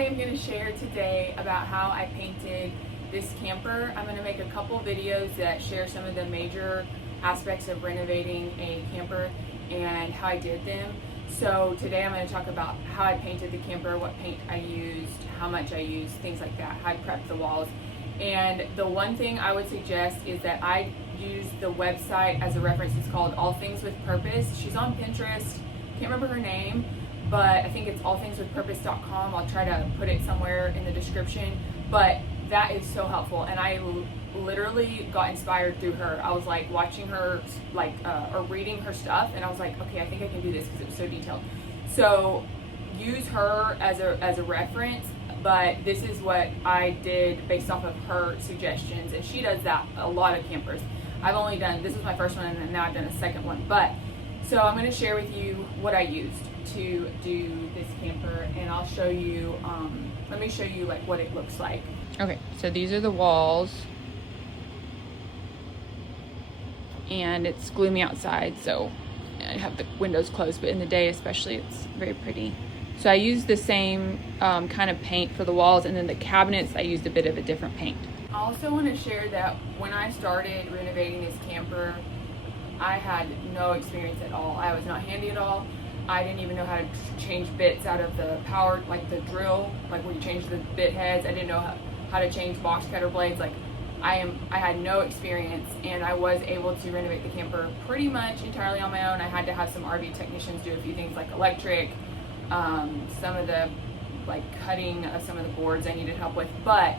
I am going to share today about how I painted this camper. I'm going to make a couple videos that share some of the major aspects of renovating a camper and how I did them. So today I'm going to talk about how I painted the camper, what paint I used, how much I used, things like that, how I prepped the walls. And the one thing I would suggest is that I use the website as a reference. It's called All Things with Purpose. She's on Pinterest. Can't remember her name, but I think it's allthingswithpurpose.com. I'll try to put it somewhere in the description. But that is so helpful, and I literally got inspired through her. I was like watching her, or reading her stuff, and I was like, okay, I think I can do this because it was so detailed. So use her as a reference. But this is what I did based off of her suggestions, and she does that a lot of campers. This was my first one, and now I've done a second one. But so I'm going to share with you what I used to do this camper, and I'll show you. Let me show you like what it looks like. Okay, so these are the walls, and it's gloomy outside, so I have the windows closed. But in the day, especially, it's very pretty. So I used the same kind of paint for the walls, and then the cabinets, I used a bit of a different paint. I also want to share that when I started renovating this camper, I had no experience at all. I was not handy at all. I didn't even know how to change bits out of the power, like the drill, like where you change the bit heads. I didn't know how to change box cutter blades. Like I had no experience, and I was able to renovate the camper pretty much entirely on my own. I had to have some RV technicians do a few things like electric, some of the cutting of some of the boards I needed help with. But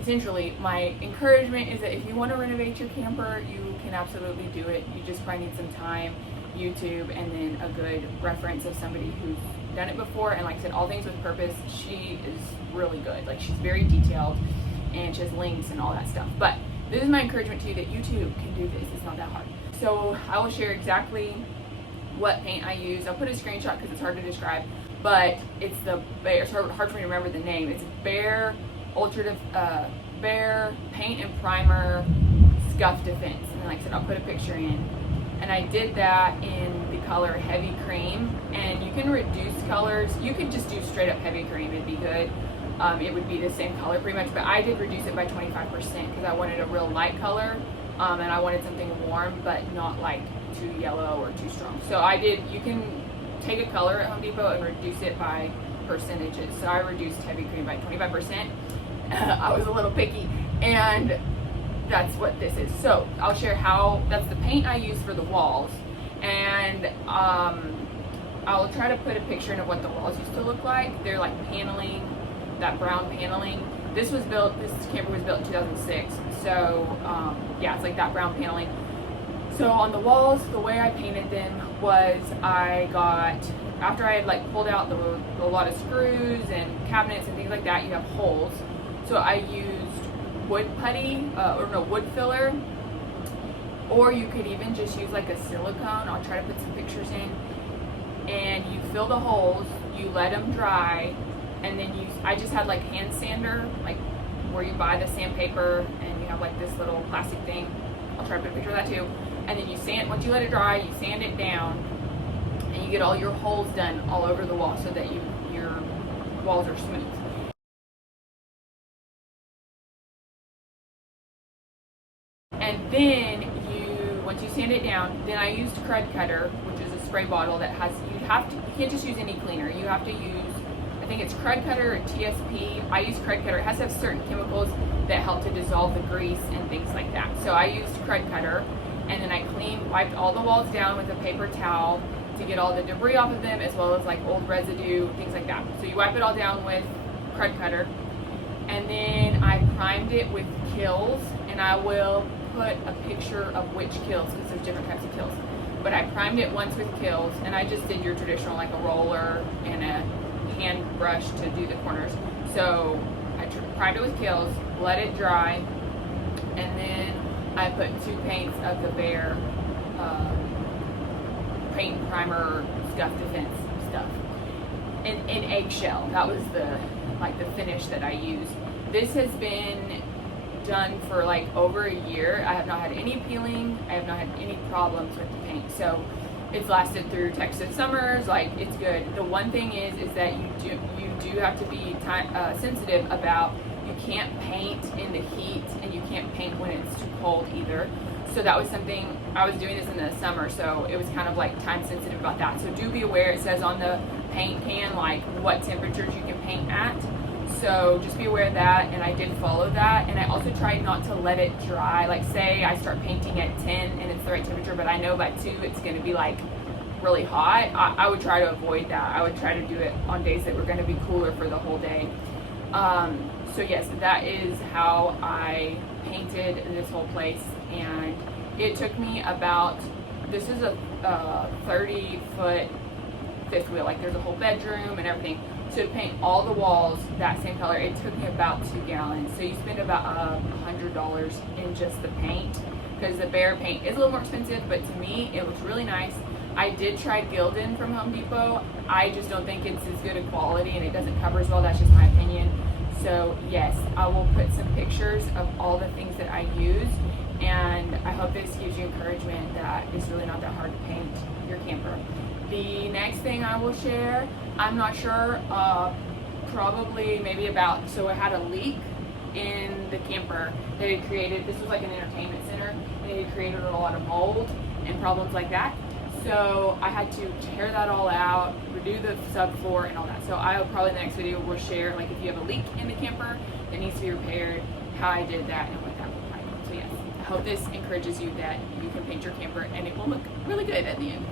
essentially my encouragement is that if you want to renovate your camper, you can absolutely do it. You just probably need some time, YouTube, and then a good reference of somebody who's done it before. And like I said, All Things with Purpose, she is really good. Like, she's very detailed, and she has links and all that stuff. But this is my encouragement to you, that you too can do this. It's not that hard. So I will share exactly what paint I use. I'll put a screenshot because it's hard to describe, but it's the Behr. It's hard for me to remember the name. It's Behr Behr Paint and Primer Scuff Defense. And like I said, I'll put a picture in. And I did that in the color Heavy Cream. And you can reduce colors. You could just do straight up Heavy Cream. It'd be good. It would be the same color pretty much, but I did reduce it by 25% because I wanted a real light color, and I wanted something warm but not like too yellow or too strong. So you can take a color at Home Depot and reduce it by percentages. So I reduced Heavy Cream by 25%. I was a little picky, and that's what this is. So I'll share that's the paint I use for the walls, and I'll try to put a picture in of what the walls used to look like. They're like paneling, that brown paneling. This camper was built in 2006. So yeah, it's like that brown paneling. So on the walls, the way I painted them was after I had pulled out a lot of screws and cabinets and things like that, you have holes. So I used wood putty, wood filler, or you could even just use like a silicone. I'll try to put some pictures in. And you fill the holes, you let them dry, and then I just had like hand sander, like where you buy the sandpaper and you have like this little plastic thing. I'll try to put a picture of that too. And then once you let it dry, you sand it down, and you get all your holes done all over the wall so that your walls are smooth. And then once you sand it down, then I used Crud Cutter, which is a spray bottle that you can't just use any cleaner. You have to use, I think it's Crud Cutter or TSP. I use Crud Cutter. It has to have certain chemicals that help to dissolve the grease and things like that. So I used Crud Cutter, and then I wiped all the walls down with a paper towel to get all the debris off of them, as well as like old residue, things like that. So you wipe it all down with Crud Cutter, and then I primed it with Kills, and I will put a picture of which Kills, because there's different types of Kills. But I primed it once with Kills, and I just did your traditional, like a roller and a hand brush to do the corners. So I primed it with Kills, let it dry, and then I put 2 paints of the Behr Paint Primer Scuff Defense stuff in eggshell. That was the finish that I used. This has been done for like over a year. I have not had any peeling. I have not had any problems with the paint. So it's lasted through Texas summers. Like, it's good. The one thing is that you do have to be sensitive about, you can't paint in the heat and you can't paint when it's too cold either. So that was something, I was doing this in the summer, so it was kind of like time sensitive about that. So do be aware, it says on the paint can like what temperatures you can paint at. So just be aware of that, and I did follow that. And I also tried not to let it dry. Like, say I start painting at 10 and it's the right temperature, but I know by 2 it's gonna be like really hot. I would try to avoid that. I would try to do it on days that were gonna be cooler for the whole day. So yes, that is how I painted this whole place, and it took me about, this is a 30-foot fifth wheel, like there's a whole bedroom and everything. To paint all the walls that same color, it took me about 2 gallons. So you spend about $100 in just the paint, because the Behr paint is a little more expensive, but to me it looks really nice. I did try Gildan from Home Depot. I just don't think it's as good a quality, and it doesn't cover as well. That's just my opinion. So yes, I will put some pictures of all the things that I use, and I hope this gives you encouragement that it's really not that hard to paint your camper. The next thing I will share, I'm not sure, probably maybe about, so I had a leak in the camper that had created, this was like an entertainment center, and it had created a lot of mold and problems like that. So I had to tear that all out, redo the subfloor and all that. So I will probably in the next video will share, like, if you have a leak in the camper that needs to be repaired, how I did that and what that looked like. So yes, I hope this encourages you that you can paint your camper and it will look really good at the end.